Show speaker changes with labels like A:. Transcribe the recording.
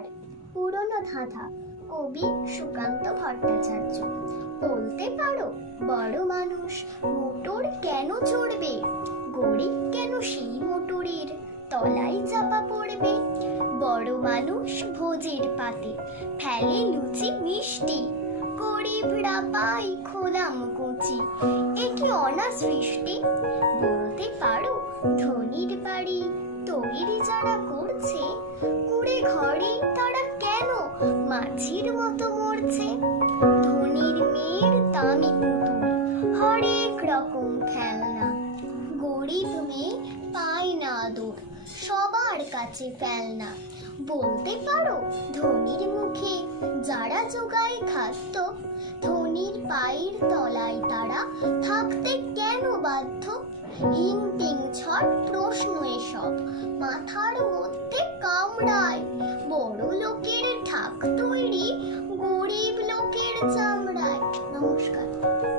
A: ঘর পুরনো ধাঁধা, কবি সুকান্ত ভট্টাচার্য। বলতে পারো, বড় মানুষ মোটর কেন চড়বে? গরিব কেন সেই মোটরের তলায় চাপা পড়বে? বড় মানুষ ভোজের পাতে ফেলে লুচি মিষ্টি। গরিবরা পাই খোলাম কুচি। এ কি অনা সৃষ্টি? বলতে পারো, ধনির বাড়ি তৈরি যারা করছে ঘরে তারা কেন মাছির মতো মরছে? ধনির মেয়ের দামি পুতুল, হরেক রকম খেলনা। গরিব মেয়ে পায় না আদর সবার কাছে ফেলনা। বলতে পারো ধনির মুখে যারা জোগায় খাদ্য, ধনির পায়ের তলায় তারা থাকতে কেন বাধ্য? হিং টিং ছট প্রশ্ন লোকের ঢাক তৈরি গরিব লোকের চামড়ায়। নমস্কার।